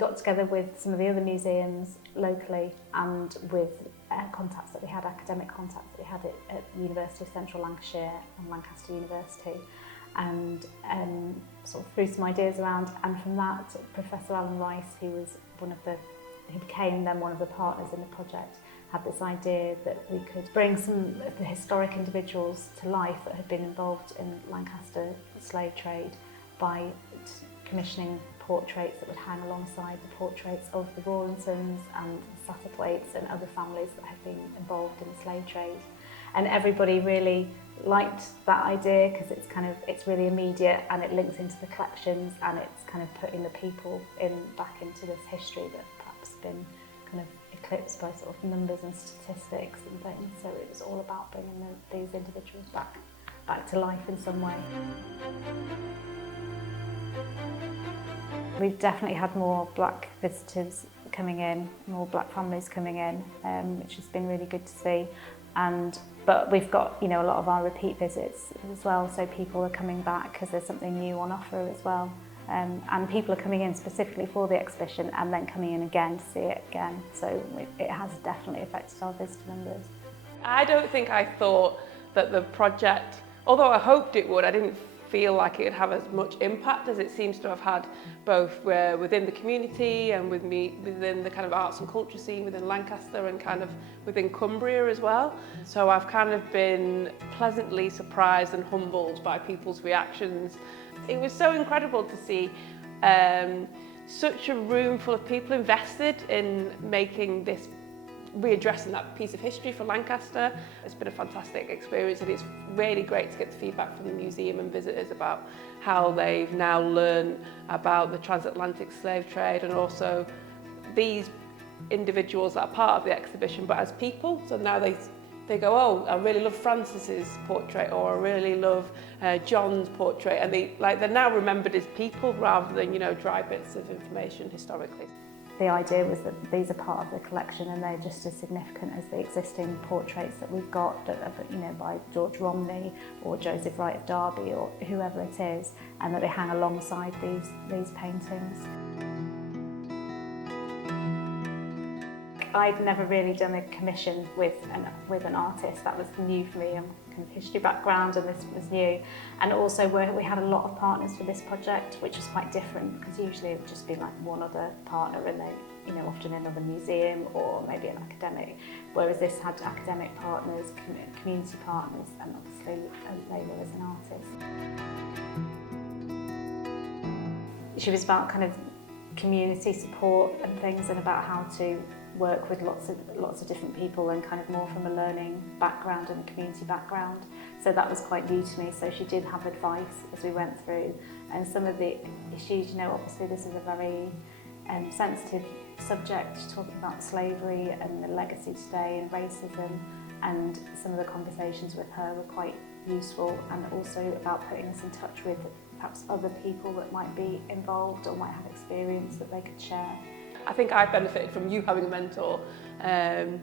got together with some of the other museums locally and with contacts that we had, academic contacts that we had at the University of Central Lancashire and Lancaster University, and sort of threw some ideas around. And from that, Professor Alan Rice, who became then one of the partners in the project, had this idea that we could bring some of the historic individuals to life that had been involved in Lancaster slave trade by commissioning portraits that would hang alongside the portraits of the Rawlinsons and Satterthwaites and other families that had been involved in the slave trade. And everybody really liked that idea because it's really immediate and it links into the collections, and it's kind of putting the people back into this history that perhaps been kind of eclipsed by sort of numbers and statistics and things. So it was all about bringing these individuals back to life in some way. We've definitely had more black visitors coming in, more black families coming in, which has been really good to see. But we've got, a lot of our repeat visits as well, so people are coming back because there's something new on offer as well. And people are coming in specifically for the exhibition and then coming in again to see it again. So it has definitely affected our visitor numbers. I don't think I thought that the project, although I hoped it would, I didn't feel like it would have as much impact as it seems to have had, both within the community and within the kind of arts and culture scene within Lancaster and kind of within Cumbria as well. So I've kind of been pleasantly surprised and humbled by people's reactions. It was so incredible to see such a room full of people invested in making this, readdressing that piece of history for Lancaster. It's been a fantastic experience, and it's really great to get the feedback from the museum and visitors about how they've now learned about the transatlantic slave trade and also these individuals that are part of the exhibition but as people. So now they go, oh, I really love Francis's portrait, or I really love John's portrait, and they're now remembered as people rather than dry bits of information historically. The idea was that these are part of the collection and they're just as significant as the existing portraits that we've got, by George Romney or Joseph Wright of Derby or whoever it is, and that they hang alongside these paintings. I'd never really done a commission with an artist. That was new for me. I'm kind of history background, and this was new. And also we had a lot of partners for this project, which was quite different because usually it would just be like one other partner, and then often another museum or maybe an academic. Whereas this had academic partners, community partners, and obviously Lela as an artist. She was about kind of community support and things, and about how to work with lots of different people, and kind of more from a learning background and a community background. So that was quite new to me. So she did have advice as we went through, and some of the issues, obviously this is a very sensitive subject, talking about slavery and the legacy today and racism, and some of the conversations with her were quite useful, and also about putting us in touch with perhaps other people that might be involved or might have experience that they could share. I think I benefited from you having a mentor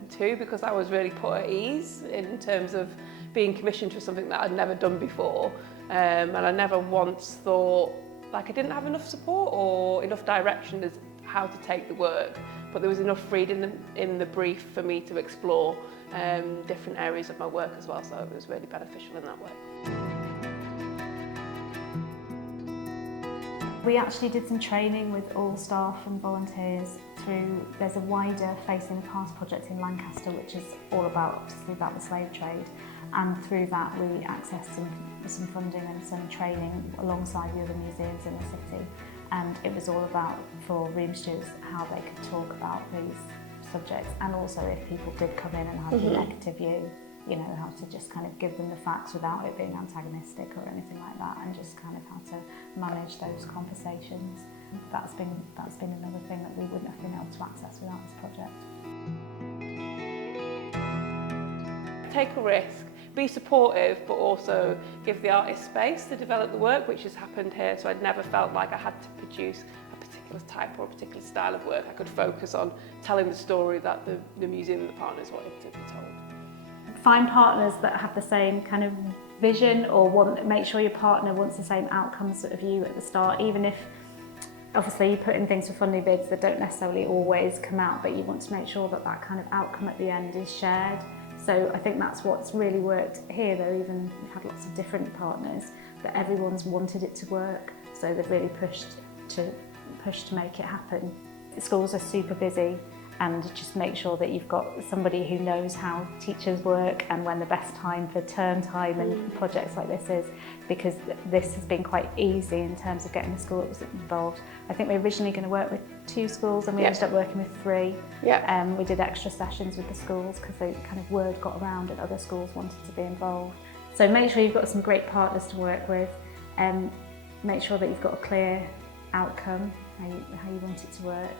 too, because I was really put at ease in terms of being commissioned for something that I'd never done before, and I never once thought like I didn't have enough support or enough direction as how to take the work, but there was enough freedom in the brief for me to explore different areas of my work as well, so it was really beneficial in that way. We actually did some training with all staff and volunteers there's a wider Facing the Past project in Lancaster, which is all about the slave trade, and through that we accessed some funding and some training alongside the other museums in the city, and it was all about, for room stewards, how they could talk about these subjects, and also if people did come in and have a negative view, how to just kind of give them the facts without it being antagonistic or anything like that, and just kind of how to manage those conversations. That's been another thing that we wouldn't have been able to access without this project. Take a risk, be supportive, but also give the artist space to develop the work, which has happened here. So I'd never felt like I had to produce a particular type or a particular style of work. I could focus on telling the story that the museum and the partners wanted to be told. Find partners that have the same kind of vision, or make sure your partner wants the same outcomes of you at the start, even if obviously you put in things for funding bids that don't necessarily always come out, but you want to make sure that that kind of outcome at the end is shared. So I think that's what's really worked here, though. Even we've had lots of different partners, that everyone's wanted it to work, so they've really pushed to make it happen. Schools are super busy, and just make sure that you've got somebody who knows how teachers work and when the best time for term time and projects like this is, because this has been quite easy in terms of getting the schools involved. I think we were originally going to work with 2 schools, and we ended up working with 3. We did extra sessions with the schools because the kind of word got around and other schools wanted to be involved. So make sure you've got some great partners to work with, and make sure that you've got a clear outcome, how you want it to work.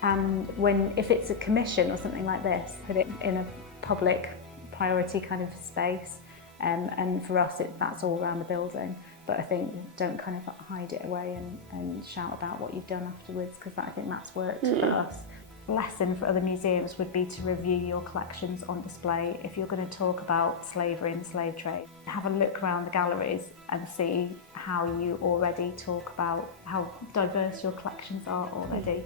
And if it's a commission or something like this, put it in a public priority kind of space. And for us, that's all around the building. But I think don't kind of hide it away and shout about what you've done afterwards, because I think that's worked for us. Lesson for other museums would be to review your collections on display. If you're going to talk about slavery and the slave trade, have a look around the galleries and see how you already talk about how diverse your collections are already.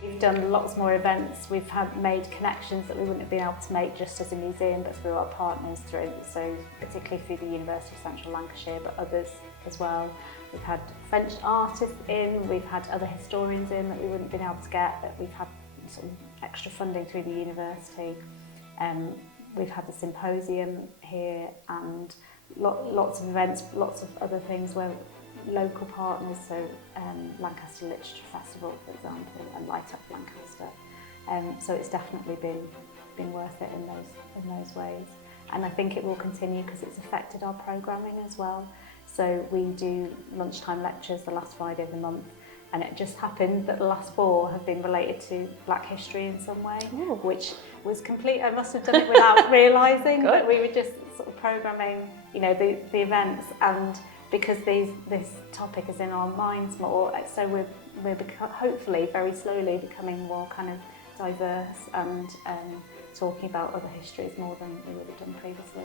We've done lots more events. We've made connections that we wouldn't have been able to make just as a museum, but through our partners, so particularly through the University of Central Lancashire, but others as well. We've had French artists in, we've had other historians in that we wouldn't have been able to get, but we've had sort of extra funding through the university. We've had the symposium here, and lots of events, lots of other things where local partners, so Lancaster Literature Festival, for example, and Light Up Lancaster. So it's definitely been worth it in those ways. And I think it will continue because it's affected our programming as well. So we do lunchtime lectures the last Friday of the month, and it just happened that the last 4 have been related to Black history in some way, which was complete. I must have done it without realising that we were just sort of programming, the events, and because this topic is in our minds more, so we're hopefully very slowly becoming more kind of diverse and talking about other histories more than we would have done previously.